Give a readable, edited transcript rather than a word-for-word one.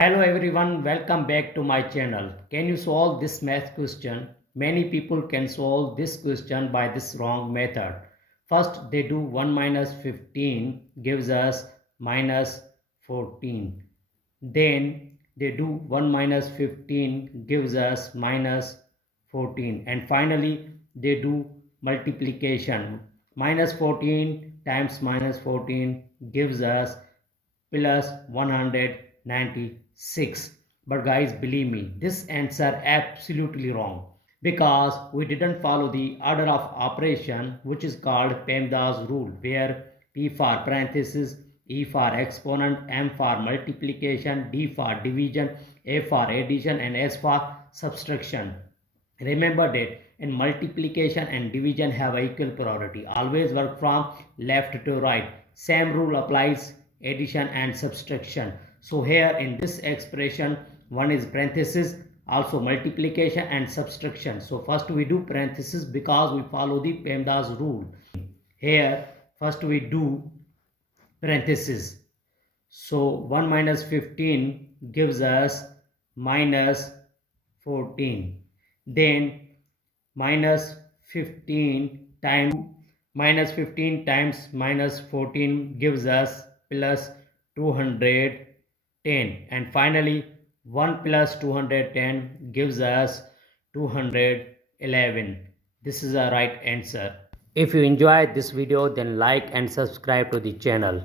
Hello everyone, welcome back to my channel. Can you solve this math question? Many people can solve this question by this wrong method. First they do 1 minus 15 gives us minus 14. Then they do 1 minus 15 gives us minus 14. And finally they do multiplication. Minus 14 times minus 14 gives us plus 196. But guys, believe me, this answer absolutely wrong because we didn't follow the order of operation, which is called PEMDAS rule, where P for parenthesis, E for exponent, M for multiplication, D for division, A for addition, and S for subtraction. Remember that in multiplication and division have equal priority. Always work from left to right. Same rule applies addition and subtraction. So here in this expression, one is parenthesis, also multiplication and subtraction. So first we do parenthesis because we follow the PEMDAS rule. Here first we do parenthesis. So 1 minus 15 gives us minus 14. Then minus 15 times minus 14 gives us plus 210. And finally 1 plus 210 gives us 211. This is a right answer. If you enjoyed this video, then like and subscribe to the channel.